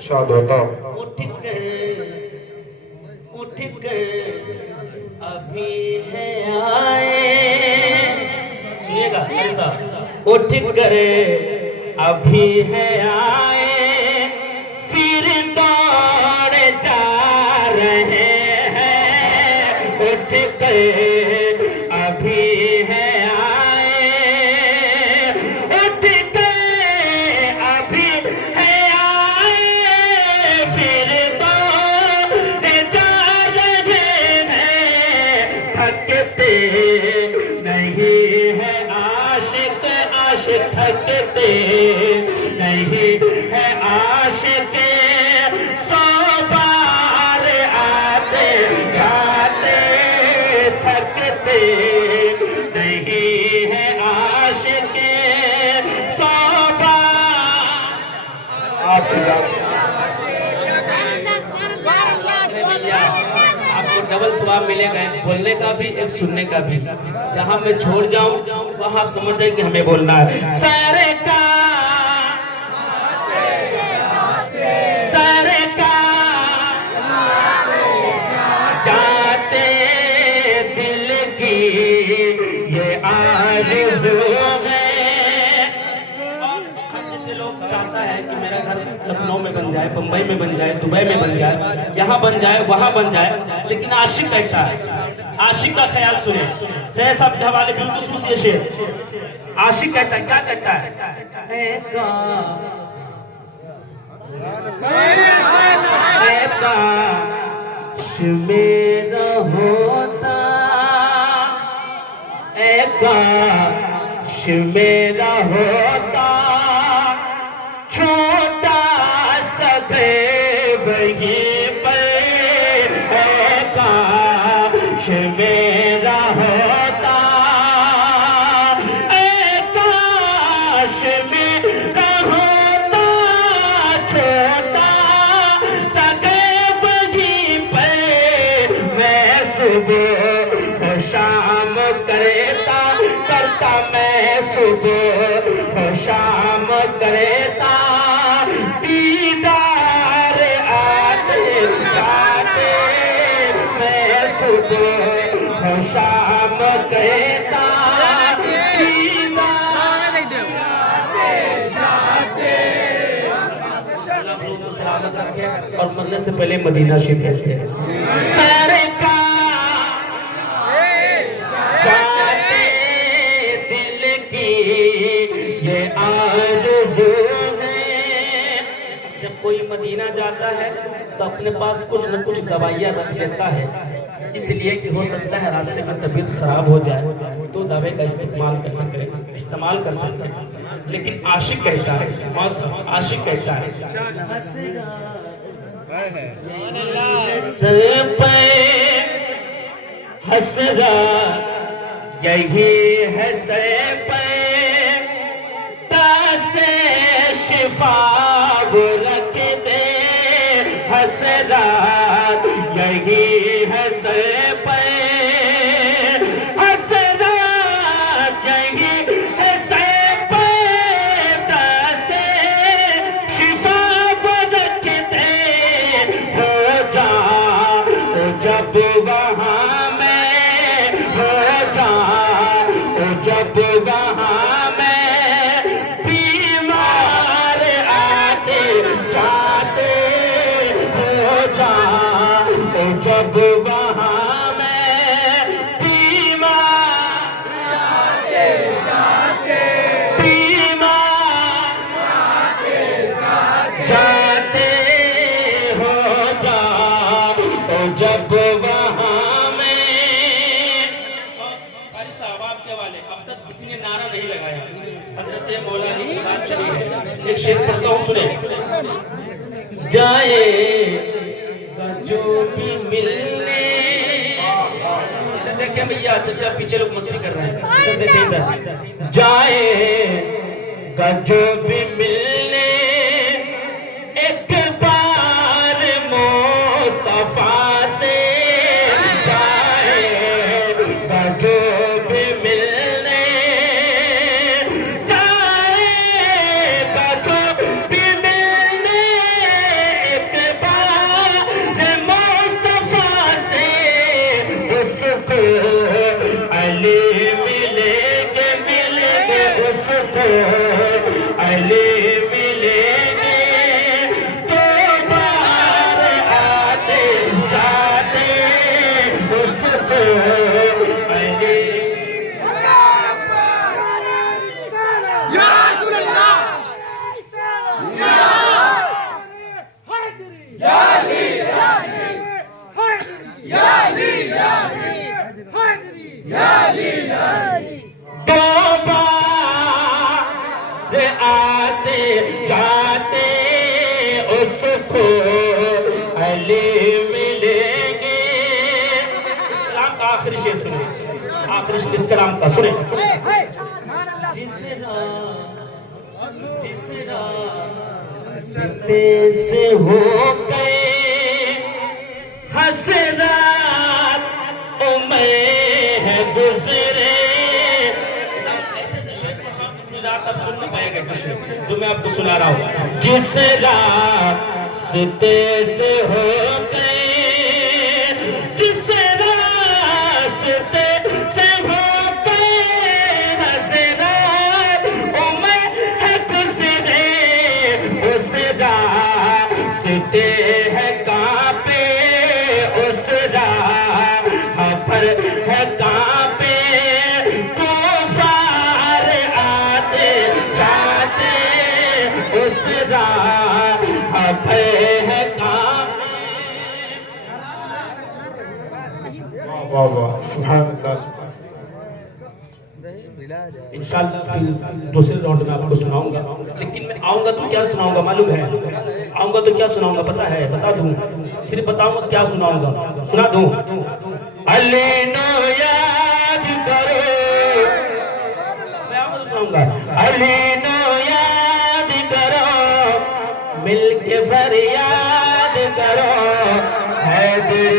शाद होता हूँ। उठ कर अभी है आए, सुनिएगा मेरे साथ, उठ कर अभी है आए, फिर दौड़ जा रहे हैं। उठ कर अभी है आए, उठ कर अभी है आए, फिर दौड़ जा रहे हैं। थकते नहीं है आशिक, आशिक थकते नहीं है आशिक, 100 बार आते जाते थकते नहीं है आशिक, 100 बार। आपको डबल स्वाब मिलेगा, एक बोलने का भी एक सुनने का भी। जहां मैं छोड़ जाऊं वहां आप समझ जाए कि हमें बोलना है। सारे का जाते दिल की ये आरज़ू है। जैसे लोग चाहता है कि मेरा घर लखनऊ में बन जाए, बंबई में बन जाए, दुबई में बन जाए, यहाँ बन जाए, वहाँ बन जाए, लेकिन आशिक कहता है, आशिक का ख्याल सुने। सैयद साहब के हवाले बिल्कुल सुनिए शेर। आशिक कहता है, क्या कहता है? काश मेरा होता, काश मेरा होता, छोटा सा वहीं पर, काश मेरा होता, काश मेरा होता, छोटा सा वहीं पर, मैं सुबह शाम करता मैं सुबह शाम करता, दीदार आते जाते मैं सुबह शाम करता, दीदार आते जाते। सलामत रखे और मरने से पहले मदीना शरीफ कहते हैं। सारे का ये आरज़ू है। जब कोई मदीना जाता है तो अपने पास कुछ न कुछ दवाइयाँ रख लेता है, इसलिए कि हो सकता है रास्ते में तबीयत खराब हो जाए तो दवाई का इस्तेमाल कर सके। लेकिन आशिक कहता है, आशिक कहता है, हसरा यही है सर पे, शिफा रख दे, हसरात यही है सर पे, हसरात यही है सर पे, दस्ते शिफा रख दे, हो जा जब वहाँ में, हो जा जब वहाँ में, जब वहाँ में बीमार आते जाते, बीमार आते जाते हो जाओ जब वहाँ में। भाई साहब आपके वाले अब तक किसी ने नारा नहीं लगाया। हजरत मौलाना मुराद शरीफ है, एक शेर पढ़ता हूँ, सुने। जाए जो भी मिलने, देखे भैया चचा पीछे लोग मस्ती कर रहे हैं, देखे इधर। जाएगा जो भी मिलने एक बार मुस्तफा से, जाएगा जो भी मिलने, जाएगा जो भी मिलने उसको अली मिलेंगे। इस कलाम का आखिरी शेर सुने, आखिरी शेर इस कलाम का सुने। जिस रास्ते से हो गए हसरत उम्र है गुजरे। ऐसे शेर आप सुन नहीं पाएगा, ऐसे शेर जो मैं आपको सुना रहा हूँ। जिस रास्ते से हो गए, जिस रास्ते से हो गए हसरत उम्र है गुजरे, उस रास्ते है कांपे, उस राह पर है कांपे तूफान आते जाते, उस राह पर है कांपे। वाह वाह, सुभान अल्लाह। इंशाल्लाह फिर दूसरे राउंड में आपको सुनाऊंगा, लेकिन मैं आऊंगा तो क्या सुनाऊंगा मालूम है? आऊंगा तो क्या सुनाऊंगा पता है? बता दूं, सिर्फ बताऊंगा क्या सुनाऊंगा, सुना दूं। अली नो याद करो, मैं आऊंगा तो सुनाऊंगा। अली नो याद करो, मिलके फरियाद करो, हैदर